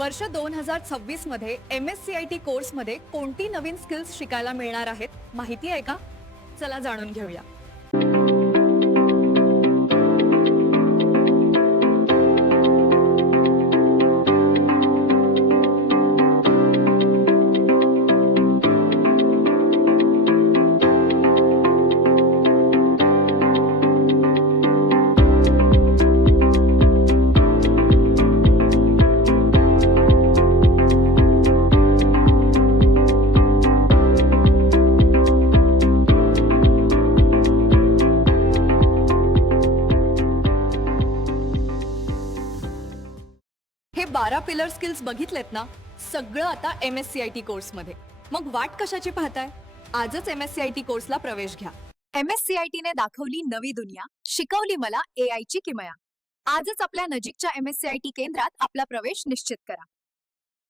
वर्ष 2026 मध्ये MSCIT कोर्समध्ये कोणती नवीन स्किल्स शिकायला मिळणार आहेत माहिती आहे का? चला जाणून घेऊया. हे 12 पिलर स्किल्स बघितलेत ना, सगळं आता MSCIT कोर्समध्ये. मग वाट कशाची पाहताय? आजच MSCIT कोर्सला प्रवेश घ्या. MSCIT ने दाखवली नवी दुनिया, शिकवली मला AI ची किमया. आजच आपल्या नजीकच्या MSCIT केंद्रात आपला प्रवेश निश्चित करा.